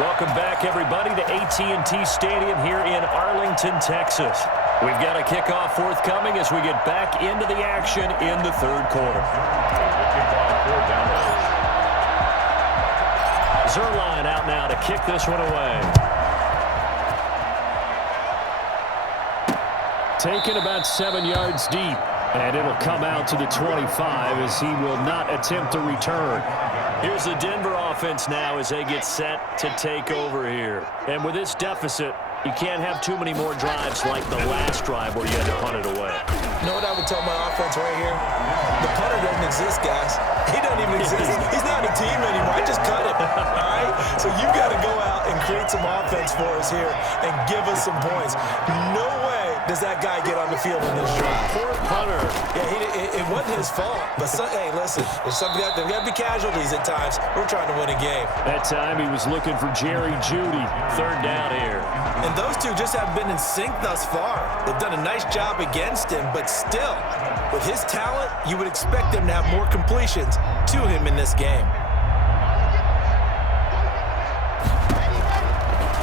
Welcome back, everybody, to AT&T Stadium here in Arlington, Texas. We've got a kickoff forthcoming as we get back into the action in the third quarter. Zerline out now to kick this one away. Taken about 7 yards deep. And it'll come out to the 25 as he will not attempt to return. Here's the Denver offense now as they get set to take over here. And with this deficit, you can't have too many more drives like the last drive where you had to punt it away. You know what I would tell my offense right here? The punter doesn't exist, guys. He doesn't even exist. He's not a team anymore. I just cut him, all right? So you've got to go out and create some offense for us here and give us some points. No way does that guy get on the field in this drive. Poor punter. Yeah, it wasn't his fault. But, hey, listen, there's got to be casualties at times. We're trying to win a game. That time he was looking for Jerry Jeudy. Third down here. And those two just haven't been in sync thus far. They've done a nice job against him, but still, with his talent, you would expect them to have more completions to him in this game.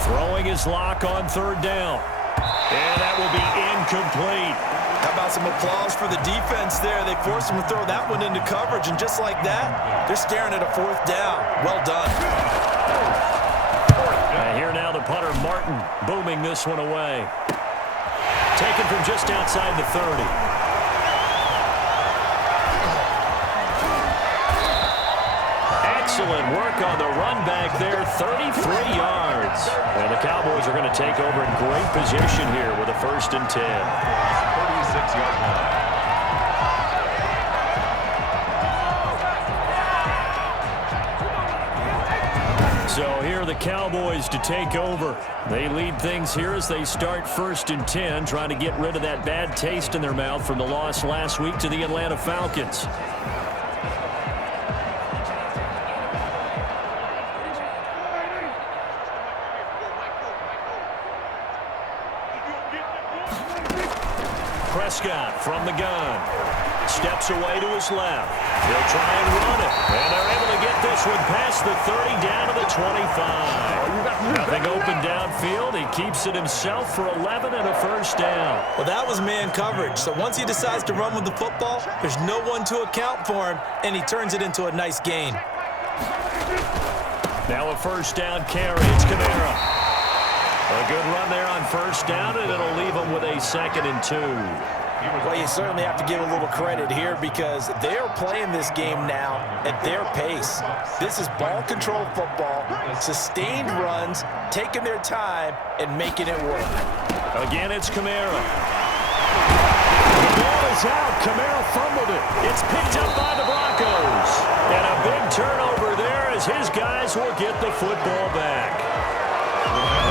Throwing his lock on third down. And that will be incomplete. How about some applause for the defense there? They forced him to throw that one into coverage, and just like that, they're staring at a fourth down. Well done. Here now the punter, Martin, booming this one away. Taken from just outside the 30. Excellent work on the run back there, 33 yards. And the Cowboys are going to take over in great position here with a 1st and 10. 36-yard line. So here are the Cowboys to take over. They lead things here as they start 1st and 10, trying to get rid of that bad taste in their mouth from the loss last week to the Atlanta Falcons. Prescott from the gun. Steps away to his left. He'll try and run it. And they're able to get this one past the 30 down to the 25. Nothing open downfield. He keeps it himself for 11 and a 1st down. Well, that was man coverage. So once he decides to run with the football, there's no one to account for him, and he turns it into a nice gain. Now a 1st down carry. It's Kamara. A good run there on 1st down, and it'll leave him with a 2nd and 2. Well, you certainly have to give a little credit here because they're playing this game now at their pace. This is ball control football, sustained runs, taking their time, and making it work. Again, it's Kamara. The ball is out. Kamara fumbled it. It's picked up by the Broncos. And a big turnover there as his guys will get the football back.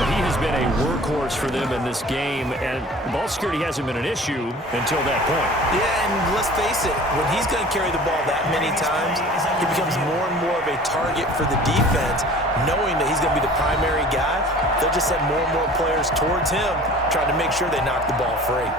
He has been a workhorse for them in this game, and ball security hasn't been an issue until that point. Yeah, and let's face it, when he's going to carry the ball that many times, he becomes more and more of a target for the defense, knowing that he's going to be the primary guy. They'll just send more and more players towards him, trying to make sure they knock the ball free.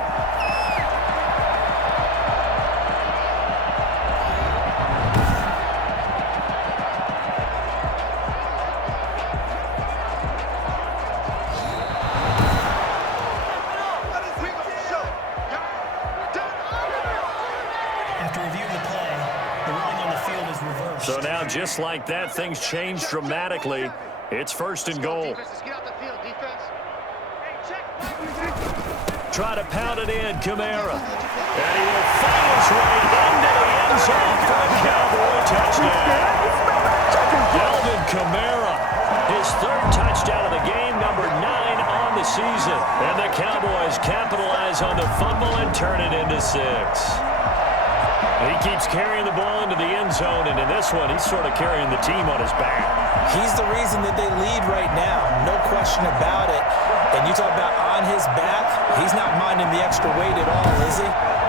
So now, just like that, things change dramatically. It's 1st and goal. Try to pound it in, Kamara. And he will find his way into the end zone for a Cowboy touchdown. Delvin Kamara, his 3rd touchdown of the game, number 9 on the season. And the Cowboys capitalize on the fumble and turn it into 6. He keeps carrying the ball into the end zone, and in this one, he's sort of carrying the team on his back. He's the reason that they lead right now, no question about it. And you talk about on his back, he's not minding the extra weight at all, is he?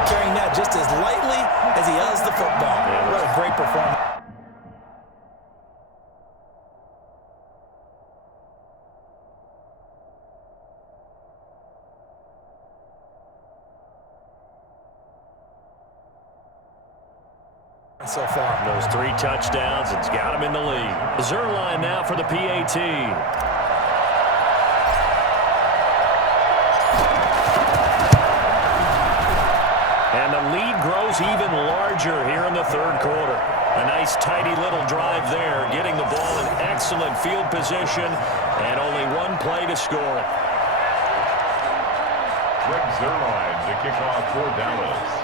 Carrying that just as lightly as he does the football. Yeah, what a great performance. So far. Those 3 touchdowns, it's got him in the lead. Zerline now for the PAT. grows even larger here in the third quarter. A nice, tidy little drive there, getting the ball in excellent field position, and only one play to score it. Greg Zuerlein to kick off for Dallas.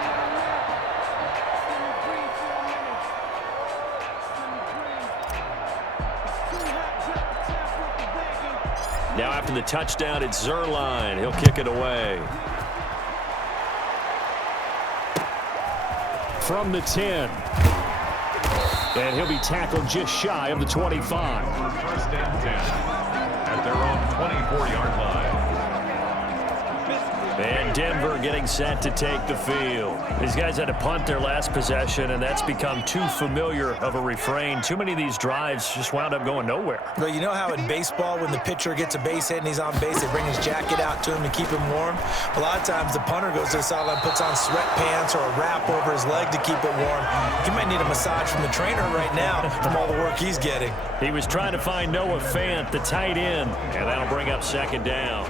Now after the touchdown, it's Zuerlein. He'll kick it away. From the 10. And he'll be tackled just shy of the 25. First and 10 at their own 24-yard line. And Denver getting set to take the field. These guys had to punt their last possession, and that's become too familiar of a refrain. Too many of these drives just wound up going nowhere. Well, you know how in baseball, when the pitcher gets a base hit and he's on base, they bring his jacket out to him to keep him warm? A lot of times the punter goes to the sideline, puts on sweatpants or a wrap over his leg to keep it warm. He might need a massage from the trainer right now from all the work he's getting. He was trying to find Noah Fant, the tight end, and that'll bring up second down.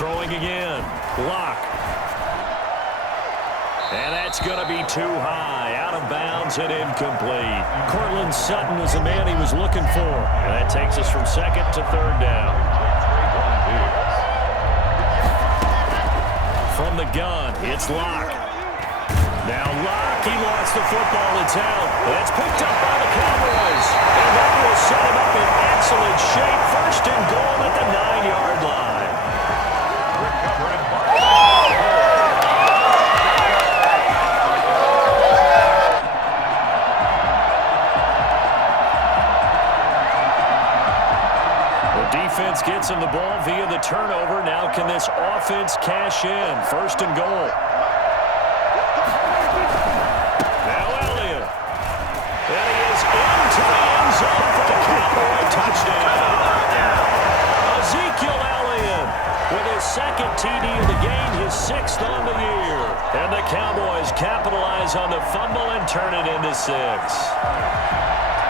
Throwing again. Block. And that's going to be too high. Out of bounds and incomplete. Cortland Sutton was the man he was looking for. And that takes us from second to third down. From the gun, it's Locke. Now Locke, he lost the football. It's out. That's picked up by the Cowboys. And that will set him up in excellent shape. First and goal at the 9-yard line. Defense gets him the ball via the turnover. Now can this offense cash in? First and goal. Now Elliott. And he is into the end zone for the Cowboy touchdown. Ezekiel Elliott with his second TD of the game, his sixth on the year. And the Cowboys capitalize on the fumble and turn it into 6.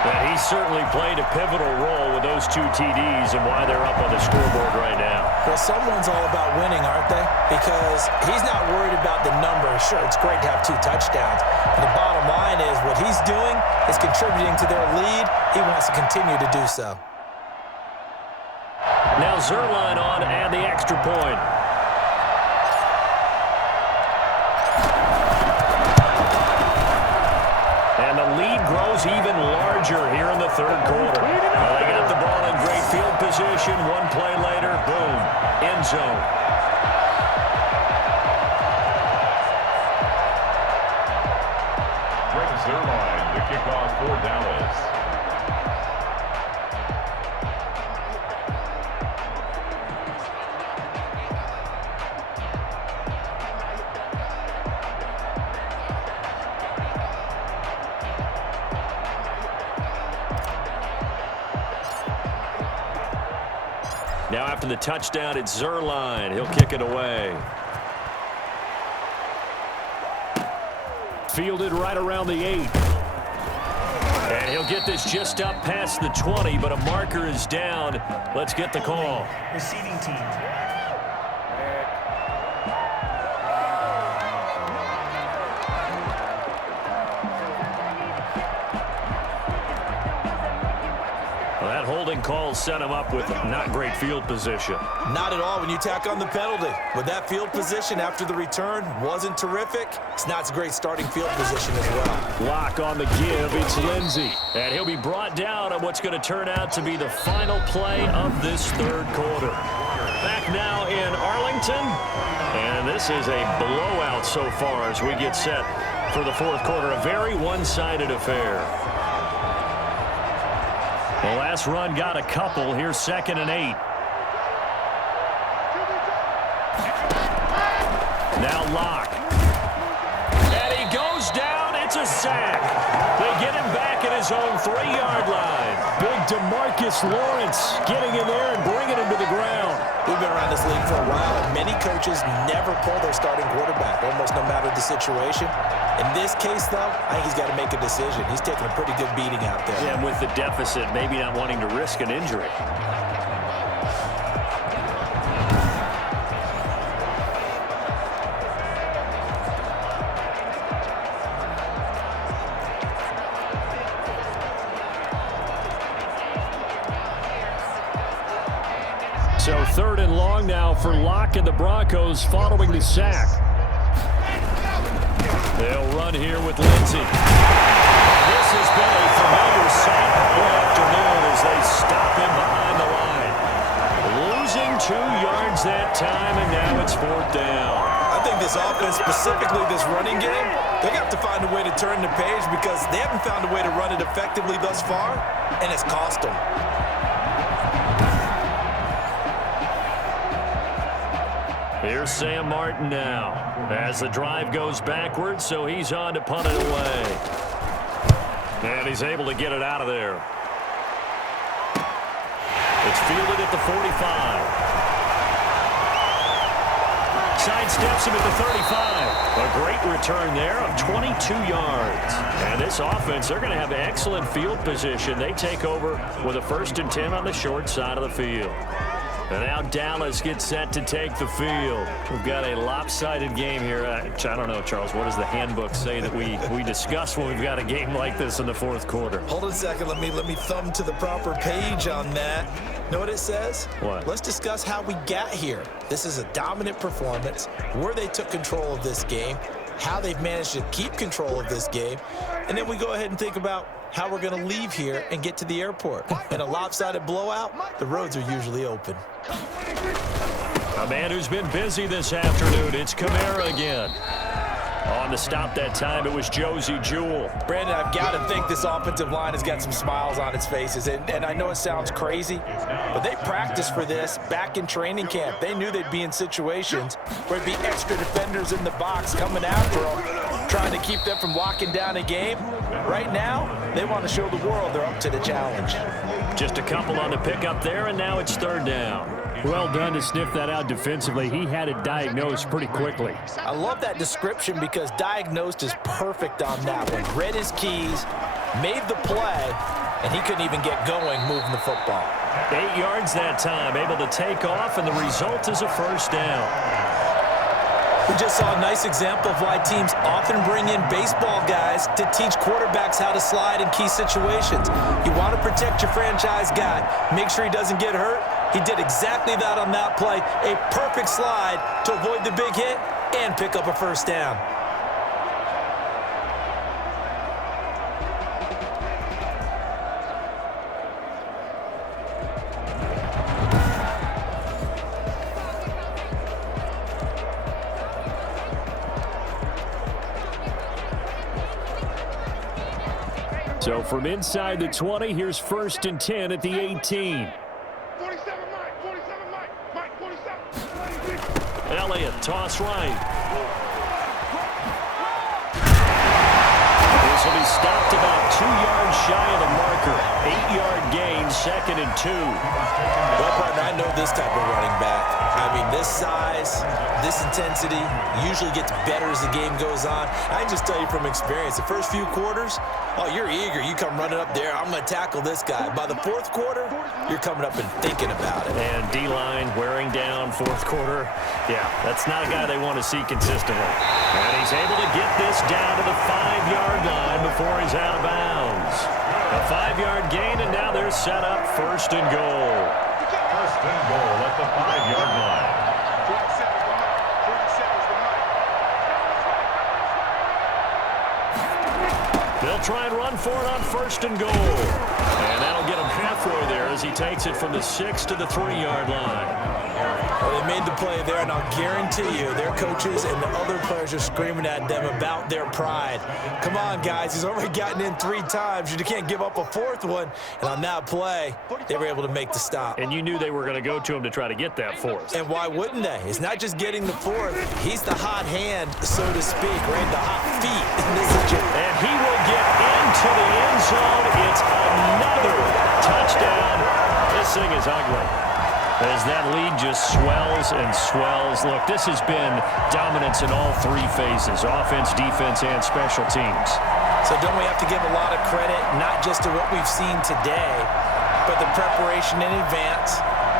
And he certainly played a pivotal role with those 2 TDs and why they're up on the scoreboard right now. Well, someone's all about winning, aren't they? Because he's not worried about the numbers. Sure, it's great to have 2 touchdowns. But the bottom line is what he's doing is contributing to their lead. He wants to continue to do so. Now Zuerlein on and the extra point. And the lead grows even larger here in the third quarter. Well, they got the ball in great field position. One play later, boom, end zone. Greg Zuerlein to kick off for Dallas. Now after the touchdown, it's Zuerlein. He'll kick it away. Fielded right around the 8. And he'll get this just up past the 20, but a marker is down. Let's get the call. Receiving team. That holding call set him up with not great field position. Not at all when you tack on the penalty. With that field position after the return wasn't terrific, it's not a great starting field position as well. Lock on the give, it's Lindsey. And he'll be brought down on what's going to turn out to be the final play of this third quarter. Back now in Arlington. And this is a blowout so far as we get set for the fourth quarter. A very one-sided affair. The last run got a couple. Here's 2nd and 8. Now Locke. And he goes down. It's a sack. They get him back at his own 3-yard line. Big DeMarcus Lawrence getting in there and bringing him to the ground. We've been around this league for a while, and many coaches never pull their starting quarterback, almost no matter the situation. In this case, though, I think he's got to make a decision. He's taking a pretty good beating out there. Yeah, and with the deficit, maybe not wanting to risk an injury. So 3rd and long now for Locke and the Broncos following the sack. They'll run here with Lindsey. This has been a familiar sight all afternoon as they stop him behind the line. Losing 2 yards that time, and now it's 4th down. I think this offense, specifically this running game, they're going to have to find a way to turn the page because they haven't found a way to run it effectively thus far, and it's cost them. Here's Sam Martin now as the drive goes backwards, so he's on to punt it away. And he's able to get it out of there. It's fielded at the 45. Sidesteps him at the 35. A great return there of 22 yards. And this offense, they're going to have excellent field position. They take over with a 1st and 10 on the short side of the field. And now Dallas gets set to take the field. We've got a lopsided game here. I don't know, Charles, what does the handbook say that we discuss when we've got a game like this in the 4th quarter? Hold on a second. Let me thumb to the proper page on that. Know what it says? What? Let's discuss how we got here. This is a dominant performance, where they took control of this game, how they've managed to keep control of this game, and then we go ahead and think about how we're going to leave here and get to the airport. In a lopsided blowout, the roads are usually open. A man who's been busy this afternoon, it's Kamara again. On to stop that time, it was Josie Jewell. Brandon, I've got to think this offensive line has got some smiles on its faces. And I know it sounds crazy, but they practiced for this back in training camp. They knew they'd be in situations where there'd be extra defenders in the box coming after them, trying to keep them from locking down a game. Right now, they want to show the world they're up to the challenge. Just a couple on the pickup there, and now it's 3rd down. Well done to sniff that out defensively. He had it diagnosed pretty quickly. I love that description because diagnosed is perfect on that one. Read his keys, made the play, and he couldn't even get going moving the football. 8 yards that time, able to take off, and the result is a 1st down. We just saw a nice example of why teams often bring in baseball guys to teach quarterbacks how to slide in key situations. You want to protect your franchise guy, make sure he doesn't get hurt. He did exactly that on that play. A perfect slide to avoid the big hit and pick up a 1st down. So from inside the 20, here's 1st and 10 at the 18. Elliott, toss right. This will be stopped about 2 yards shy of the marker. 8-yard gain, 2nd and 2. Well, partner, I know this type of running back. I mean, this size, this intensity usually gets better as the game goes on. I can just tell you from experience, the first few quarters, oh, you're eager. You come running up there, I'm going to tackle this guy. By the 4th quarter, you're coming up and thinking about it. And D-line wearing down 4th quarter. Yeah, that's not a guy they want to see consistently. And he's able to get this down to the 5-yard line before he's out of bounds. A 5-yard gain, and now they're set up 1st and goal. 1st and goal at the 5-yard line. They'll try and run for it on 1st and goal. And that'll get him halfway there as he takes it from the 6 to the 3-yard line. Well, they made the play there, and I'll guarantee you their coaches and the other players are screaming at them about their pride. Come on, guys. He's already gotten in 3 times. You can't give up a 4th one. And on that play, they were able to make the stop. And you knew they were going to go to him to try to get that 4th. And why wouldn't they? It's not just getting the 4th. He's the hot hand, so to speak, right? The hot feet in this situation. And he will get into the end zone. It's another touchdown. This thing is ugly. as that lead just swells and swells. Look, this has been dominance in all three phases, offense, defense, and special teams. So don't we have to give a lot of credit, not just to what we've seen today, but the preparation in advance,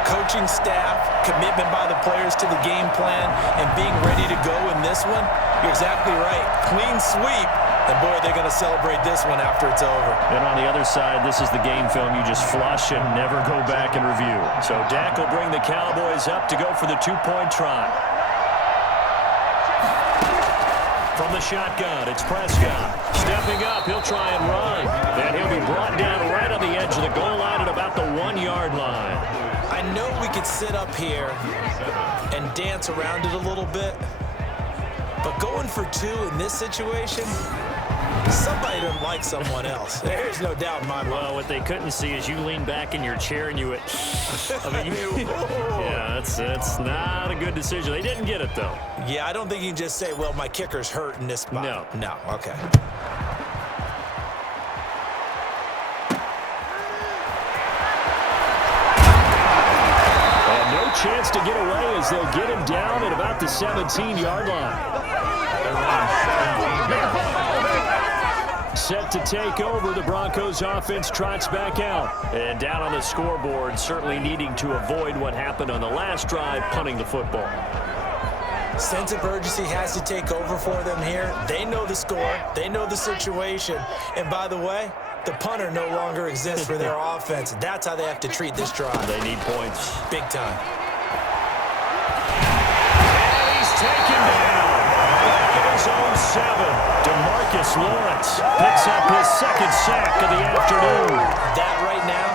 coaching staff, commitment by the players to the game plan, and being ready to go in this one? You're exactly right. Clean sweep. And, boy, they're going to celebrate this one after it's over. And on the other side, this is the game film you just flush and never go back and review. So Dak will bring the Cowboys up to go for the two-point try. From the shotgun, it's Prescott. Stepping up, he'll try and run. And he'll be brought down right on the edge of the goal line at about the 1-yard line. I know we could sit up here and dance around it a little bit, but going for two in this situation, somebody doesn't like someone else. There's no doubt in my mind. Well, what they couldn't see is you lean back in your chair and you went, yeah, that's not a good decision. They didn't get it, though. Yeah, I don't think you can just say, well, my kicker's hurt in this spot. No. No, okay. And no chance to get away as they'll get him down at about the 17-yard line. Set to take over, the Broncos offense trots back out. And down on the scoreboard, certainly needing to avoid what happened on the last drive, punting the football. Sense of urgency has to take over for them here. They know the score. They know the situation. And by the way, the punter no longer exists for their offense. That's how they have to treat this drive. They need points. Big time. And he's taken down. Back in his own 7. DeMarcus Lawrence picks up his second sack of the afternoon. That right now,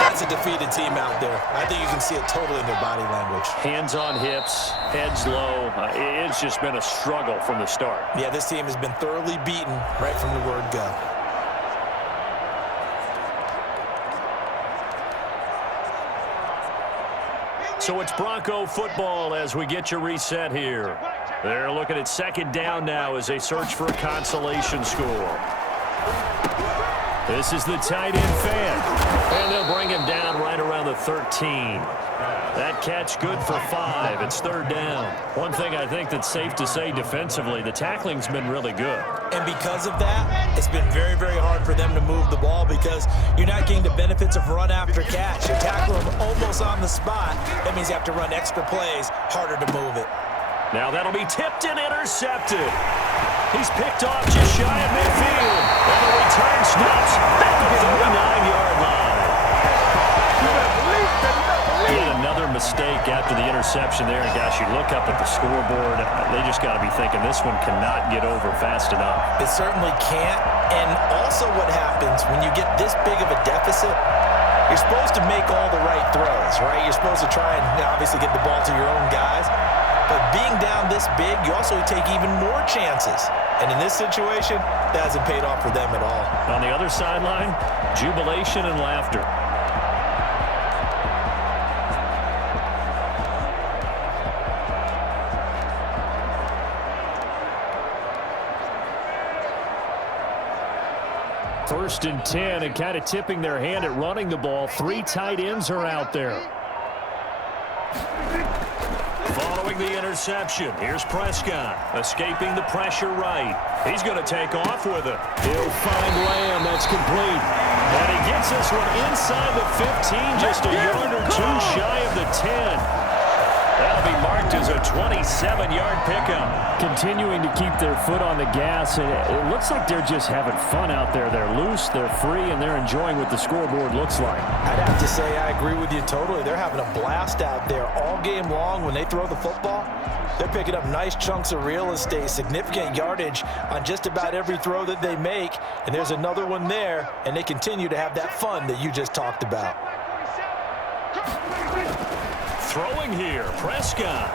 that's a defeated team out there. I think you can see it totally in their body language. Hands on hips, heads low. It's just been a struggle from the start. Yeah, this team has been thoroughly beaten right from the word go. So it's Bronco football as we get you reset here. They're looking at second down now as they search for a consolation score. This is the tight end fan. And they'll bring him down right around the 13. That catch good for 5. It's third down. One thing I think that's safe to say defensively, the tackling's been really good. And because of that, it's been very, very hard for them to move the ball because you're not getting the benefits of run after catch. You tackle them almost on the spot. That means you have to run extra plays, harder to move it. Now that'll be tipped and intercepted. He's picked off just shy of midfield. And the return stops at the 39-yard line. Yet another mistake after the interception there. And gosh, you look up at the scoreboard, they just got to be thinking this one cannot get over fast enough. It certainly can't. And also what happens when you get this big of a deficit, you're supposed to make all the right throws, right? You're supposed to try and obviously get the ball to your own guys. But being down this big, you also take even more chances. And in this situation, that hasn't paid off for them at all. On the other sideline, jubilation and laughter. First and 10, and kind of tipping their hand at running the ball. 3 tight ends are out there. Following the interception, here's Prescott, escaping the pressure right. He's going to take off with it. He'll find Lamb. That's complete. And he gets this one inside the 15, just a yard or 2 shy of the 10. That'll be marked as a 27-yard pickup. Continuing to keep their foot on the gas, and it looks like they're just having fun out there. They're loose, they're free, and they're enjoying what the scoreboard looks like. I'd have to say I agree with you totally. They're having a blast out there all game long when they throw the football. They're picking up nice chunks of real estate, significant yardage on just about every throw that they make. And there's another one there, and they continue to have that fun that you just talked about. Throwing here, Prescott.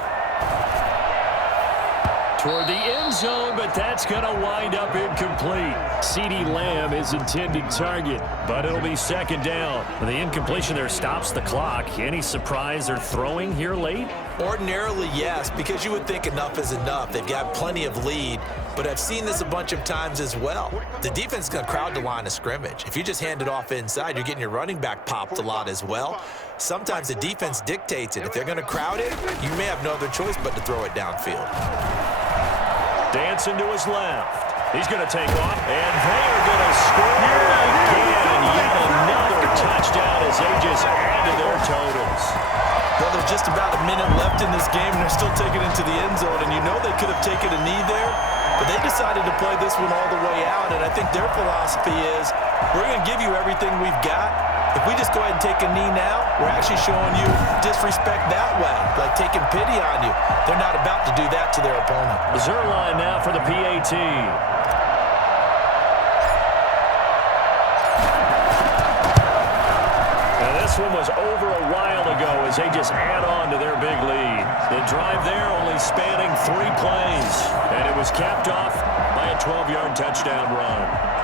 Toward the end zone, but that's going to wind up incomplete. CeeDee Lamb is intended target, but it'll be second down. The incompletion there stops the clock. Any surprise they're throwing here late? Ordinarily, yes, because you would think enough is enough. They've got plenty of lead, but I've seen this a bunch of times as well. The defense is going to crowd the line of scrimmage. If you just hand it off inside, you're getting your running back popped a lot as well. Sometimes the defense dictates it. If they're going to crowd it, you may have no other choice but to throw it downfield. Dancing to his left. He's going to take off, and they are going to score again. Yet another touchdown as they just added their totals. Well, there's just about a minute left in this game, and they're still taking it to the end zone. And you know they could have taken a knee there, but they decided to play this one all the way out. And I think their philosophy is, we're going to give you everything we've got. If we just go ahead and take a knee now, we're actually showing you disrespect that way, like taking pity on you. They're not about to do that to their opponent. Zerline now for the PAT. Now this one was over a while ago as they just add on to their big lead. The drive there only spanning 3 plays, and it was capped off by a 12-yard touchdown run.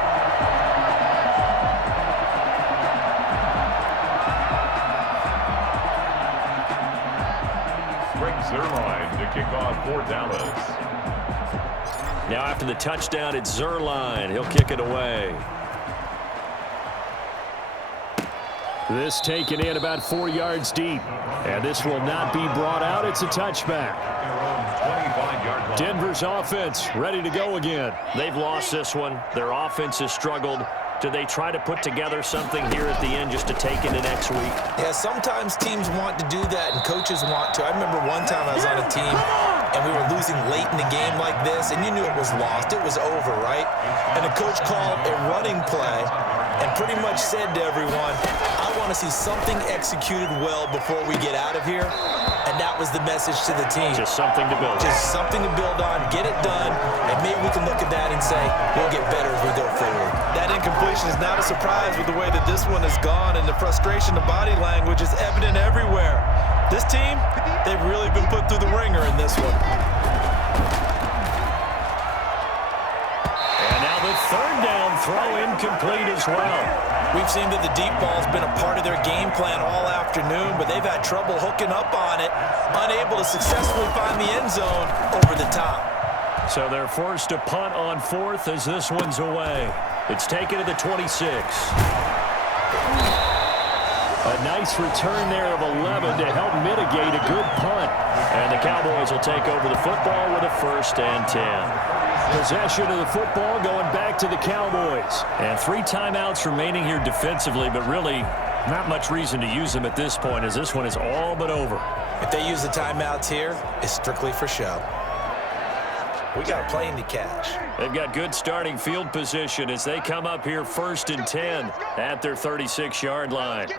Zerline to kick off for Dallas. Now after the touchdown, it's Zerline. He'll kick it away. This taken in about 4 yards deep. And this will not be brought out. It's a touchback. Denver's offense ready to go again. They've lost this one. Their offense has struggled. Do they try to put together something here at the end just to take into next week? Yeah, sometimes teams want to do that and coaches want to. I remember one time I was on a team and we were losing late in the game like this, and you knew it was lost. It was over, right? And the coach called a running play and pretty much said to everyone, I want to see something executed well before we get out of here. And that was the message to the team. Just something to build on. Just something to build on, get it done, and maybe we can look at that and say, we'll get better as we go forward. That incompletion is not a surprise with the way that this one has gone, and the frustration, the body language is evident everywhere. This team, they've really been put through the ringer in this one. And now the third down throw incomplete as well. We've seen that the deep ball's been a part of their game plan all afternoon, but they've had trouble hooking up on it, unable to successfully find the end zone over the top. So they're forced to punt on 4th as this one's away. It's taken to the 26. A nice return there of 11 to help mitigate a good punt. And the Cowboys will take over the football with a 1st and 10. Possession of the football going back to the Cowboys. And 3 timeouts remaining here defensively, but really not much reason to use them at this point as this one is all but over. If they use the timeouts here, it's strictly for show. We got a plane to catch. They've got good starting field position as they come up here 1st and 10 at their 36-yard line.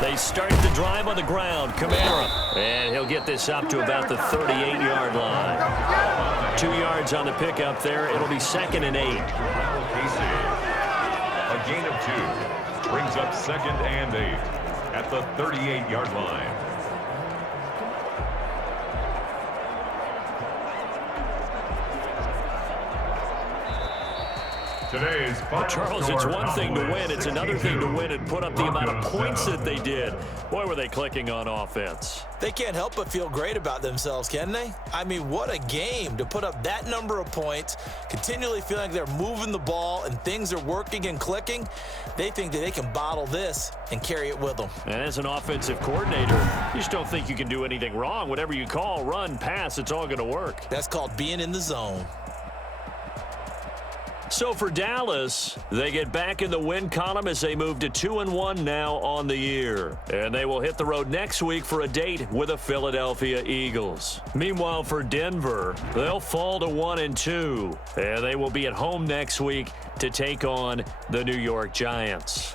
They start the drive on the ground. Kamara. And he'll get this up to about the 38-yard line. 2 yards on the pickup there. It'll be 2nd and 8. A gain of 2 brings up 2nd and 8 at the 38-yard line. Charles, it's one thing to win. It's another thing to win and put up the amount of points that they did. Boy, were they clicking on offense. They can't help but feel great about themselves, can they? I mean, what a game to put up that number of points, continually feeling like they're moving the ball and things are working and clicking. They think that they can bottle this and carry it with them. And as an offensive coordinator, you just don't think you can do anything wrong. Whatever you call, run, pass, it's all going to work. That's called being in the zone. So for Dallas, they get back in the win column as they move to 2-1 now on the year. And they will hit the road next week for a date with the Philadelphia Eagles. Meanwhile, for Denver, they'll fall to 1-2. And they will be at home next week to take on the New York Giants.